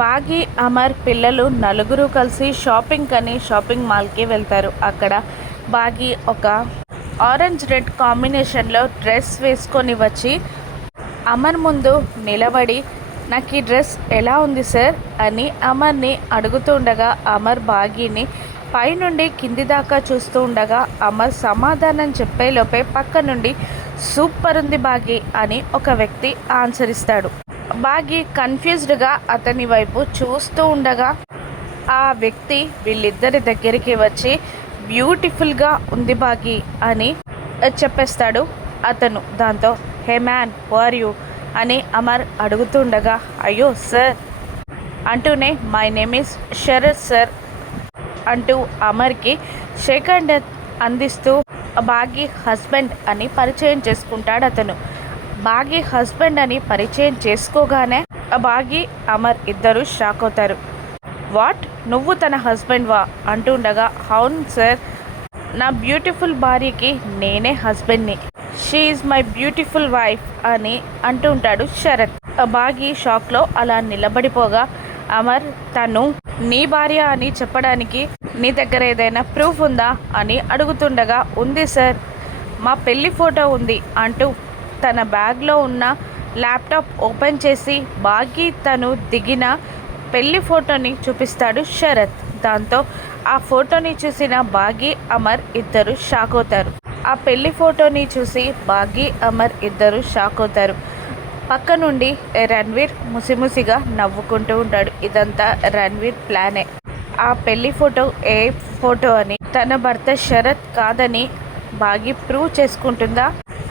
బాగి, అమర్ పిల్లలు నలుగురు కలిసి షాపింగ్ అని షాపింగ్ మాల్కి వెళ్తారు. అక్కడ బాగి ఒక ఆరెంజ్ రెడ్ కాంబినేషన్లో డ్రెస్ వేసుకొని వచ్చి అమర్ ముందు నిలబడి నాకు ఈ డ్రెస్ ఎలా ఉంది సార్ అని అమర్ని అడుగుతూ ఉండగా అమర్ బాగిని పైనుండి కింది దాకా చూస్తూ ఉండగా అమర్ సమాధానం చెప్పేలోపే పక్క నుండి సూపర్ ఉంది బాగి అని ఒక వ్యక్తి ఆన్సర్ ఇస్తాడు. బాగి కన్ఫ్యూజ్డ్గా అతని వైపు చూస్తూ ఉండగా ఆ వ్యక్తి వీళ్ళిద్దరి దగ్గరికి వచ్చి బ్యూటిఫుల్గా ఉంది బాగి అని చెప్పేస్తాడు అతను. దాంతో హే మ్యాన్ ఆర్ యూ అని అమర్ అడుగుతుండగా అయ్యో సార్ అంటూనే my name is Sharath sir అంటూ అమర్కి షేక్ హ్యాండ్ అందిస్తూ బాగి హస్బెండ్ అని పరిచయం చేసుకుంటాడు అతను. బాగి హస్బెండ్ అని పరిచయం చేసుకోగానే బాగి అమర్ ఇద్దరు షాక్ అవుతారు. వాట్, నువ్వు తన హస్బెండ్ వా అంటుండగా అవును సార్, నా బ్యూటిఫుల్ భార్యకి నేనే హస్బెండ్ని, she is my beautiful wife అని అంటుంటాడు శరత్. బాగి షాక్లో అలా నిలబడిపోగా అమర్ తను నీ భార్య అని చెప్పడానికి నీ దగ్గర ఏదైనా ప్రూఫ్ ఉందా అని అడుగుతుండగా ఉంది సార్, మా పెళ్లి ఫోటో ఉంది అంటూ తన బ్యాగ్లో ఉన్న ల్యాప్టాప్ ఓపెన్ చేసి బాగి తను దిగిన పెళ్లి ఫోటోని చూపిస్తాడు శరత్. దాంతో ఆ ఫోటోని చూసిన బాగి అమర్ ఇద్దరు షాక్ అవుతారు. ఆ పెళ్లి ఫోటోని చూసి బాగి అమర్ ఇద్దరు షాక్ అవుతారు. పక్క నుండి రణ్వీర్ ముసిముసిగా నవ్వుకుంటూ ఉంటాడు. ఇదంతా రణ్వీర్ ప్లానే. ఆ పెళ్లి ఫోటో ఏ ఫోటో అని తన భర్త శరత్ కాదని బాగి ప్రూవ్ చేసుకుంటుందా?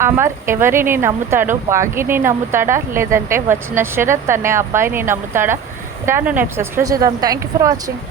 అమర్ ఎవరిని నమ్ముతాడు? బాగిని నమ్ముతాడా లేదంటే వచ్చిన శరత్ అనే అబ్బాయిని నమ్ముతాడా? రాను ఎపిసోడ్స్లో చూద్దాం. Thank you for watching.